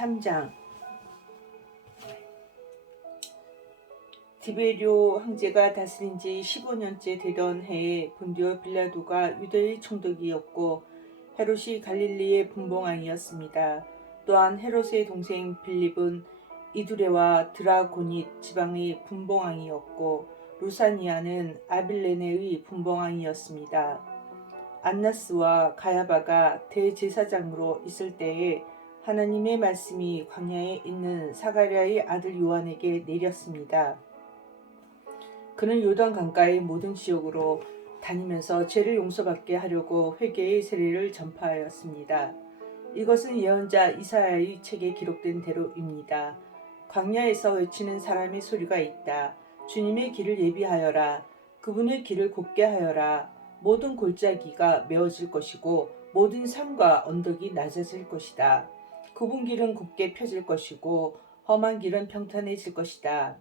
3장. 디베리오 황제가 다스린 지 15년째 되던 해에 본디오 빌라도가 유대의 총독이었고 헤롯이 갈릴리의 분봉왕이었습니다. 또한 헤롯의 동생 빌립은 이두레와 드라고닛 지방의 분봉왕이었고 루사니아는 아빌레네의 분봉왕이었습니다. 안나스와 가야바가 대제사장으로 있을 때에 하나님의 말씀이 광야에 있는 사가랴의 아들 요한에게 내렸습니다. 그는 요단 강가의 모든 지역으로 다니면서 죄를 용서받게 하려고 회개의 세례를 전파하였습니다. 이것은 예언자 이사야의 책에 기록된 대로입니다. 광야에서 외치는 사람의 소리가 있다. 주님의 길을 예비하여라. 그분의 길을 곱게 하여라. 모든 골짜기가 메워질 것이고 모든 산과 언덕이 낮아질 것이다. 굽은 길은 곱게 펴질 것이고 험한 길은 평탄해질 것이다.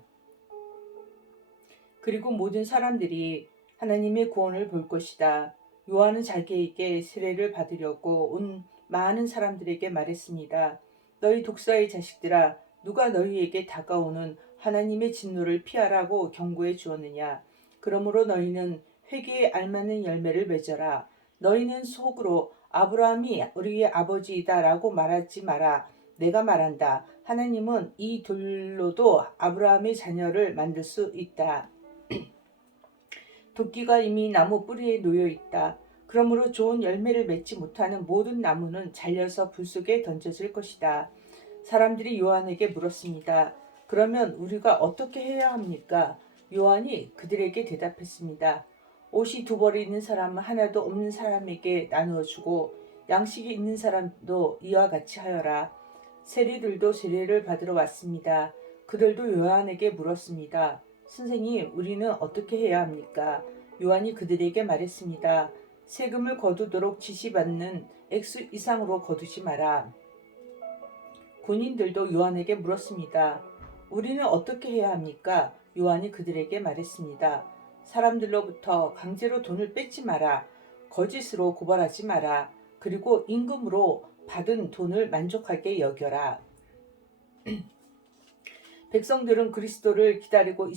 그리고 모든 사람들이 하나님의 구원을 볼 것이다. 요한은 자기에게 세례를 받으려고 온 많은 사람들에게 말했습니다. 너희 독사의 자식들아, 누가 너희에게 다가오는 하나님의 진노를 피하라고 경고해 주었느냐. 그러므로 너희는 회개에 알맞는 열매를 맺어라. 너희는 속으로 아브라함이 우리의 아버지이다라고 말하지 마라. 내가 말한다. 하나님은 이 돌로도 아브라함의 자녀를 만들 수 있다. 도끼가 이미 나무 뿌리에 놓여 있다. 그러므로 좋은 열매를 맺지 못하는 모든 나무는 잘려서 불 속에 던져질 것이다. 사람들이 요한에게 물었습니다. 그러면 우리가 어떻게 해야 합니까? 요한이 그들에게 대답했습니다. 옷이 두 벌이 있는 사람은 하나도 없는 사람에게 나누어 주고 양식이 있는 사람도 이와 같이 하여라. 세리들도 세례를 받으러 왔습니다. 그들도 요한에게 물었습니다. 선생님, 우리는 어떻게 해야 합니까? 요한이 그들에게 말했습니다. 세금을 거두도록 지시받는 액수 이상으로 거두지 마라. 군인들도 요한에게 물었습니다. 우리는 어떻게 해야 합니까? 요한이 그들에게 말했습니다. 사람들로부터 강제로 돈을 뺏지 마라. 거짓으로 고발하지 마라. 그리고 임금으로 받은 돈을 만족하게 여겨라. 백성들은 그리스도를 기다리고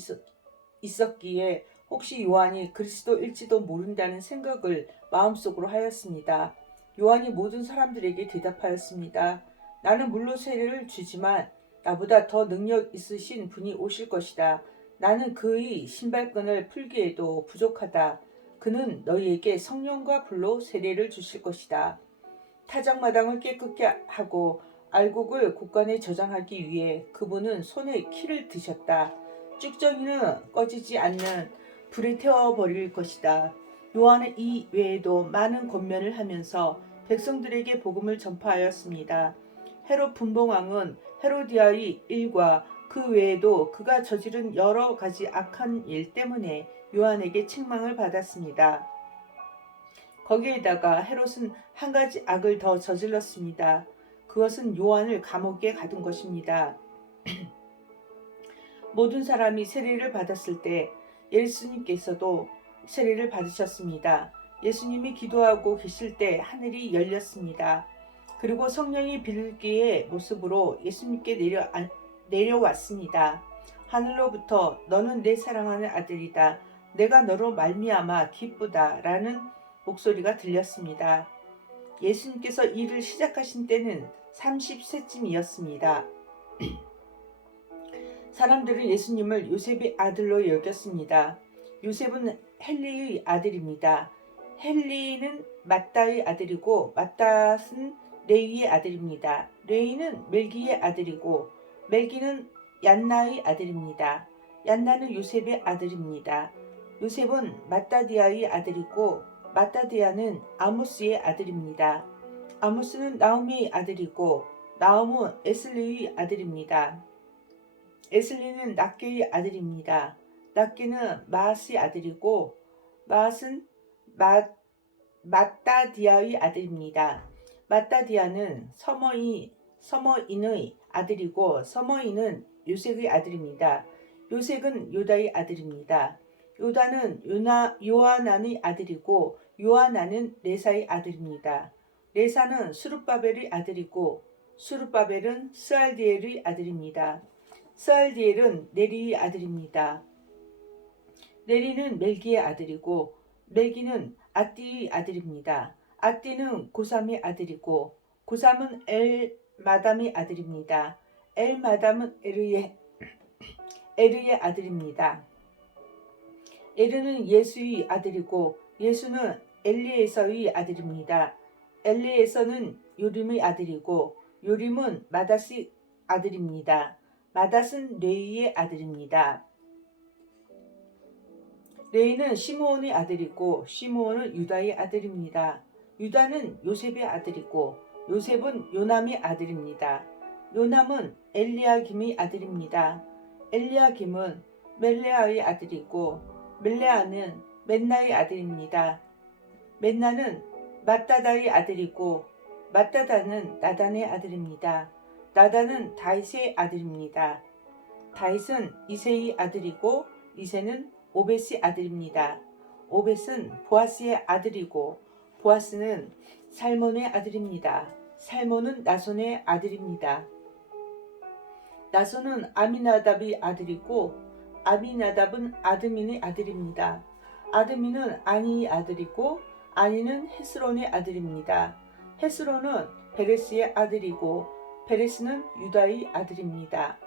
있었기에 혹시 요한이 그리스도일지도 모른다는 생각을 마음속으로 하였습니다. 요한이 모든 사람들에게 대답하였습니다. 나는 물로 세례를 주지만 나보다 더 능력 있으신 분이 오실 것이다. 나는 그의 신발끈을 풀기에도 부족하다. 그는 너희에게 성령과 불로 세례를 주실 것이다. 타작마당을 깨끗게 하고 알곡을 곳간에 저장하기 위해 그분은 손에 키를 드셨다. 쭉정이는 꺼지지 않는 불에 태워버릴 것이다. 요한은 이 외에도 많은 권면을 하면서 백성들에게 복음을 전파하였습니다. 헤롯 분봉왕은 헤로디아의 일과 그 외에도 그가 저지른 여러 가지 악한 일 때문에 요한에게 책망을 받았습니다. 거기에다가 헤롯은 한 가지 악을 더 저질렀습니다. 그것은 요한을 감옥에 가둔 것입니다. 모든 사람이 세례를 받았을 때 예수님께서도 세례를 받으셨습니다. 예수님이 기도하고 계실 때 하늘이 열렸습니다. 그리고 성령이 비둘기의 모습으로 예수님께 내려왔습니다. 하늘로부터 너는 내 사랑하는 아들이다. 내가 너로 말미암아 기쁘다 라는 목소리가 들렸습니다. 예수님께서 일을 시작하신 때는 30세쯤이었습니다. 사람들은 예수님을 요셉의 아들로 여겼습니다. 요셉은 헬리의 아들입니다. 헬리는 맏다의 아들이고 맏닷은 레위의 아들입니다. 레위는 멜기의 아들이고 멜기는 얀나의 아들입니다. 얀나는 요셉의 아들입니다. 요셉은 맏다디아의 아들이고 맏다디아는 아모스의 아들입니다. 아모스는 나움의 아들이고 나움은 에슬리의 아들입니다. 에슬리는 낫게의 아들입니다. 낫게는 마앗의 아들이고 마앗은 맏다디아의 아들입니다. 맏다디아는 서머인의 아들이고 서머인은 요색의 아들입니다. 요색은 요다의 아들입니다. 요다는 요하난의 아들이고 요하난은 레사의 아들입니다. 레사는 수룹바벨의 아들이고 수르바벨은 스알디엘의 아들입니다. 스알디엘은 네리의 아들입니다. 네리는 멜기의 아들이고 멜기는 앗디의 아들입니다. 앗디는 고삼의 아들이고 고삼은 엘마담의 아들입니다. 엘마담은 에르의 아들입니다. 에르는 예수의 아들이고 예수는 엘리에서의 아들입니다. 엘리에서는 요림의 아들이고 요림은 마닷의 아들입니다. 마닷은 레이의 아들입니다. 레이는 시므온의 아들이고 시므온은 유다의 아들입니다. 유다는 요셉의 아들이고 요셉은 요남의 아들입니다. 요남은 엘리야김의 아들입니다. 엘리야김은 멜레아의 아들이고 멜레아는 맨나의 아들입니다. 맨나는 맏다다의 아들이고 맏다다는 나단의 아들입니다. 나단은 다윗의 아들입니다. 다윗은 이새의 아들이고 이새는 오벳의 아들입니다. 오벳은 보아스의 아들이고 보아스는 살몬의 아들입니다. 살몬은 나손의 아들입니다. 나손은 아미나답의 아들이고 아미나답은 아드민의 아들입니다. 아드민은 아니의 아들이고 아니는 헤스론의 아들입니다. 헤스론은 베레스의 아들이고 베레스는 유다의 아들입니다.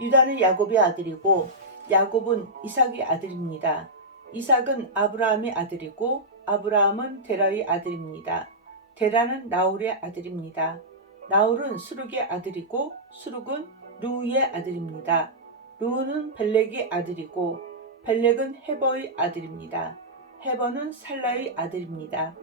유다는 야곱의 아들이고 야곱은 이삭의 아들입니다. 이삭은 아브라함의 아들이고 아브라함은 데라의 아들입니다. 데라는 나홀의 아들입니다. 나홀은 수룩의 아들이고 수룩은 루우의 아들입니다. 루우는 벨렉의 아들이고 벨렉은 헤버의 아들입니다. 헤버는 살라의 아들입니다.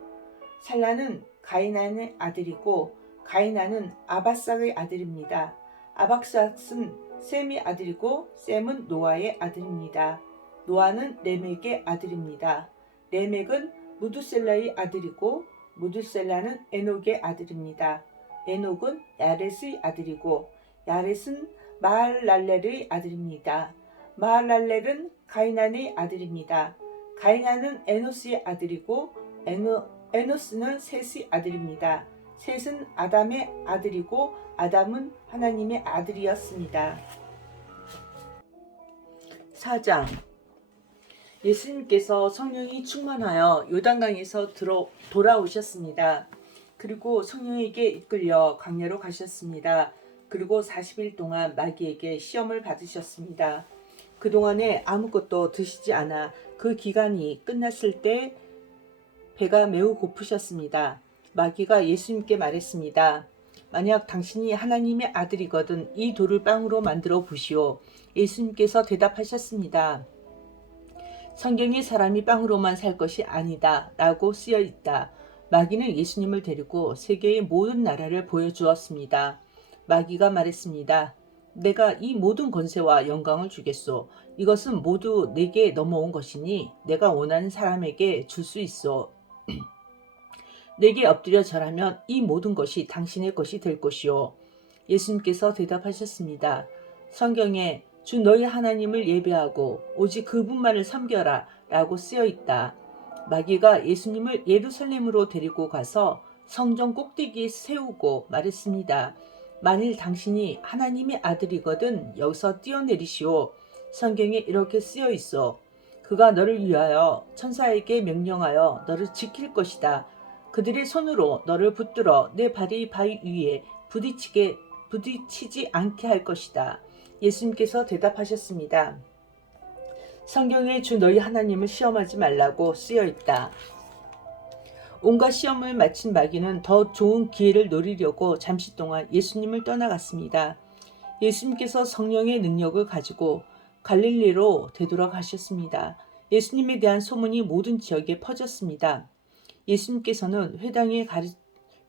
살라는 가이난의 아들이고 가이난은 아바삭의 아들입니다. 아박삭은 셈의 아들이고 셈은 노아의 아들입니다. 노아는 레멕의 아들입니다. 레멕은 무두셀라의 아들이고 무두셀라는 에녹의 아들입니다. 에녹은 야렛의 아들이고 야렛은 마할랄렐의 아들입니다. 마할랄렐은 가이난의 아들입니다. 가이난은 에노스의 아들이고 에노스는 셋의 아들입니다. 셋은 아담의 아들이고 아담은 하나님의 아들이었습니다. 4장 예수님께서 성령이 충만하여 요단강에서 돌아오셨습니다. 그리고 성령에게 이끌려 광야로 가셨습니다. 그리고 40일 동안 마귀에게 시험을 받으셨습니다. 그동안에 아무것도 드시지 않아 그 기간이 끝났을 때 배가 매우 고프셨습니다. 마귀가 예수님께 말했습니다. 만약 당신이 하나님의 아들이거든 이 돌을 빵으로 만들어 보시오. 예수님께서 대답하셨습니다. 성경에 사람이 빵으로만 살 것이 아니다 라고 쓰여 있다. 마귀는 예수님을 데리고 세계의 모든 나라를 보여주었습니다. 마귀가 말했습니다. 내가 이 모든 권세와 영광을 주겠소. 이것은 모두 내게 넘어온 것이니 내가 원하는 사람에게 줄 수 있소. 내게 엎드려 절하면 이 모든 것이 당신의 것이 될 것이요. 예수님께서 대답하셨습니다. 성경에 주 너희 하나님을 예배하고 오직 그분만을 섬겨라 라고 쓰여 있다. 마귀가 예수님을 예루살렘으로 데리고 가서 성전 꼭대기에 세우고 말했습니다. 만일 당신이 하나님의 아들이거든 여기서 뛰어내리시오. 성경에 이렇게 쓰여 있어. 그가 너를 위하여 천사에게 명령하여 너를 지킬 것이다. 그들의 손으로 너를 붙들어 내 발이 바위 위에 부딪히지 않게 할 것이다. 예수님께서 대답하셨습니다. 성경에 주 너희 하나님을 시험하지 말라고 쓰여 있다. 온갖 시험을 마친 마귀는 더 좋은 기회를 노리려고 잠시 동안 예수님을 떠나갔습니다. 예수님께서 성령의 능력을 가지고 갈릴리로 되돌아가셨습니다. 예수님에 대한 소문이 모든 지역에 퍼졌습니다. 예수님께서는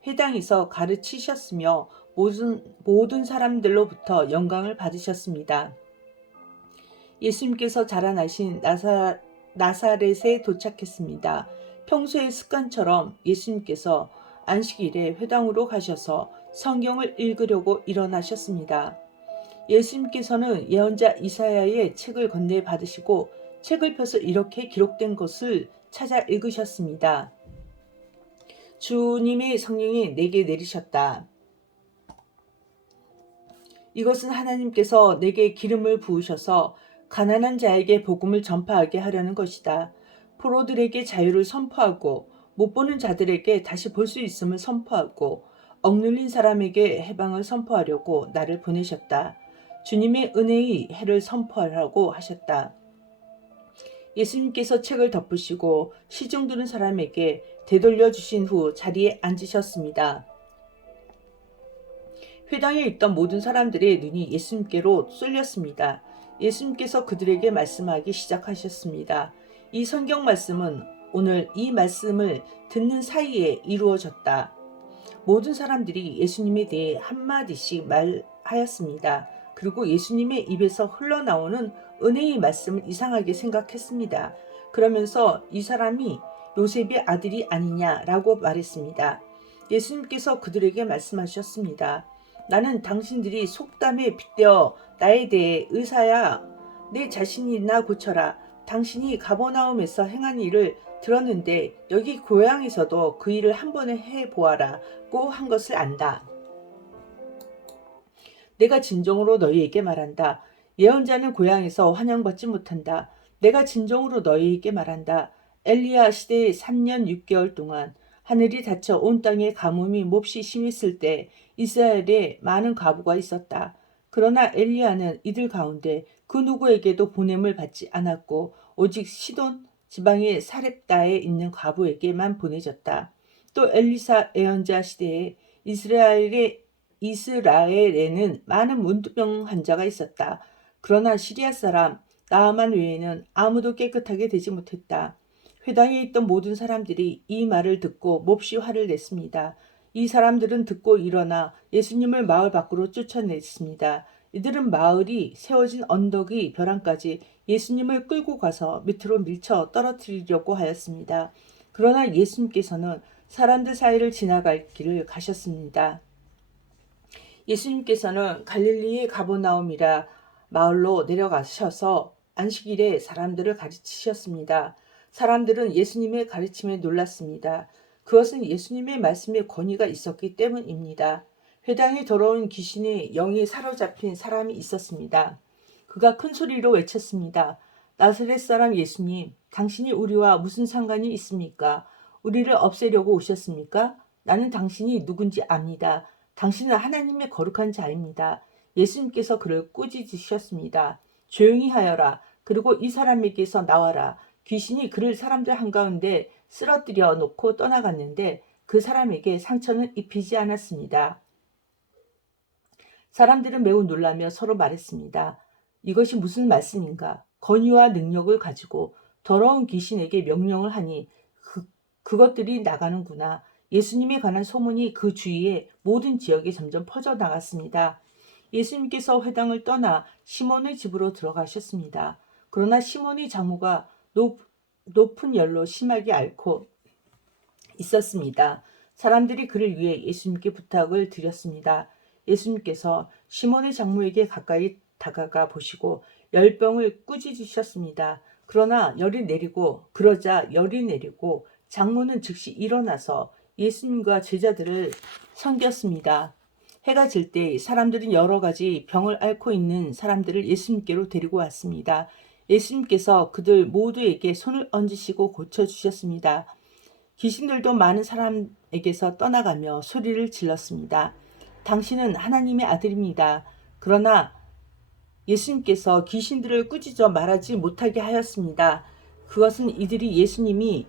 회당에서 가르치셨으며 모든 사람들로부터 영광을 받으셨습니다. 예수님께서 자라나신 나사렛에 도착했습니다. 평소의 습관처럼 예수님께서 안식일에 회당으로 가셔서 성경을 읽으려고 일어나셨습니다. 예수님께서는 예언자 이사야의 책을 건네 받으시고 책을 펴서 이렇게 기록된 것을 찾아 읽으셨습니다. 주님의 성령이 내게 내리셨다. 이것은 하나님께서 내게 기름을 부으셔서 가난한 자에게 복음을 전파하게 하려는 것이다. 포로들에게 자유를 선포하고 못 보는 자들에게 다시 볼 수 있음을 선포하고 억눌린 사람에게 해방을 선포하려고 나를 보내셨다. 주님의 은혜의 해를 선포하라고 하셨다. 예수님께서 책을 덮으시고 시중 드는 사람에게 되돌려 주신 후 자리에 앉으셨습니다. 회당에 있던 모든 사람들의 눈이 예수님께로 쏠렸습니다. 예수님께서 그들에게 말씀하기 시작하셨습니다. 이 성경 말씀은 오늘 이 말씀을 듣는 사이에 이루어졌다. 모든 사람들이 예수님에 대해 한마디씩 말하였습니다. 그리고 예수님의 입에서 흘러나오는 은혜의 말씀을 이상하게 생각했습니다. 그러면서 이 사람이 요셉의 아들이 아니냐라고 말했습니다. 예수님께서 그들에게 말씀하셨습니다. 나는 당신들이 속담에 빗대어 나에 대해 의사야, 내 자신이나 고쳐라. 당신이 가버나움에서 행한 일을 들었는데 여기 고향에서도 그 일을 한 번에 해보아라고 한 것을 안다. 내가 진정으로 너희에게 말한다. 예언자는 고향에서 환영받지 못한다. 내가 진정으로 너희에게 말한다. 엘리야 시대의 3년 6개월 동안 하늘이 닫혀 온 땅에 가뭄이 몹시 심했을 때 이스라엘에 많은 과부가 있었다. 그러나 엘리야는 이들 가운데 그 누구에게도 보냄을 받지 않았고 오직 시돈 지방의 사렙다에 있는 과부에게만 보내졌다. 또 엘리사 예언자 시대에 이스라엘에는 많은 문둥병 환자가 있었다. 그러나 시리아 사람 나아만 외에는 아무도 깨끗하게 되지 못했다. 회당에 있던 모든 사람들이 이 말을 듣고 몹시 화를 냈습니다. 이 사람들은 듣고 일어나 예수님을 마을 밖으로 쫓아냈습니다. 이들은 마을이 세워진 언덕의 벼랑까지 예수님을 끌고 가서 밑으로 밀쳐 떨어뜨리려고 하였습니다. 그러나 예수님께서는 사람들 사이를 지나갈 길을 가셨습니다. 예수님께서는 갈릴리의 가버나움이라 마을로 내려가셔서 안식일에 사람들을 가르치셨습니다. 사람들은 예수님의 가르침에 놀랐습니다. 그것은 예수님의 말씀에 권위가 있었기 때문입니다. 회당에 더러운 귀신의 영에 사로잡힌 사람이 있었습니다. 그가 큰 소리로 외쳤습니다. 나사렛 사람 예수님, 당신이 우리와 무슨 상관이 있습니까? 우리를 없애려고 오셨습니까? 나는 당신이 누군지 압니다. 당신은 하나님의 거룩한 자입니다. 예수님께서 그를 꾸짖으셨습니다. 조용히 하여라. 그리고 이 사람에게서 나와라. 귀신이 그를 사람들 한가운데 쓰러뜨려 놓고 떠나갔는데 그 사람에게 상처는 입히지 않았습니다. 사람들은 매우 놀라며 서로 말했습니다. 이것이 무슨 말씀인가? 권위와 능력을 가지고 더러운 귀신에게 명령을 하니 그것들이 나가는구나. 예수님에 관한 소문이 그 주위의 모든 지역에 점점 퍼져나갔습니다. 예수님께서 회당을 떠나 시몬의 집으로 들어가셨습니다. 그러나 시몬의 장모가 높은 열로 심하게 앓고 있었습니다. 사람들이 그를 위해 예수님께 부탁을 드렸습니다. 예수님께서 시몬의 장모에게 가까이 다가가 보시고 열병을 꾸짖으셨습니다. 그러자 열이 내리고 장모는 즉시 일어나서 예수님과 제자들을 섬겼습니다. 해가 질 때 사람들은 여러 가지 병을 앓고 있는 사람들을 예수님께로 데리고 왔습니다. 예수님께서 그들 모두에게 손을 얹으시고 고쳐주셨습니다. 귀신들도 많은 사람에게서 떠나가며 소리를 질렀습니다. 당신은 하나님의 아들입니다. 그러나 예수님께서 귀신들을 꾸짖어 말하지 못하게 하였습니다. 그것은 이들이 예수님이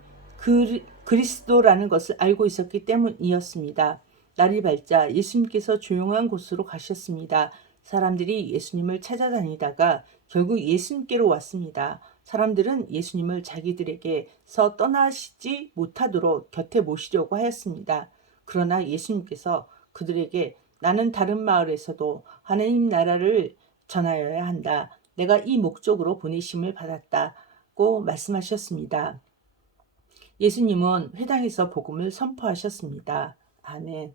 그리스도라는 것을 알고 있었기 때문이었습니다. 날이 밝자 예수님께서 조용한 곳으로 가셨습니다. 사람들이 예수님을 찾아다니다가 결국 예수님께로 왔습니다. 사람들은 예수님을 자기들에게서 떠나시지 못하도록 곁에 모시려고 하였습니다. 그러나 예수님께서 그들에게 나는 다른 마을에서도 하나님 나라를 전하여야 한다. 내가 이 목적으로 보내심을 받았다고 말씀하셨습니다. 예수님은 회당에서 복음을 선포하셨습니다. 아멘.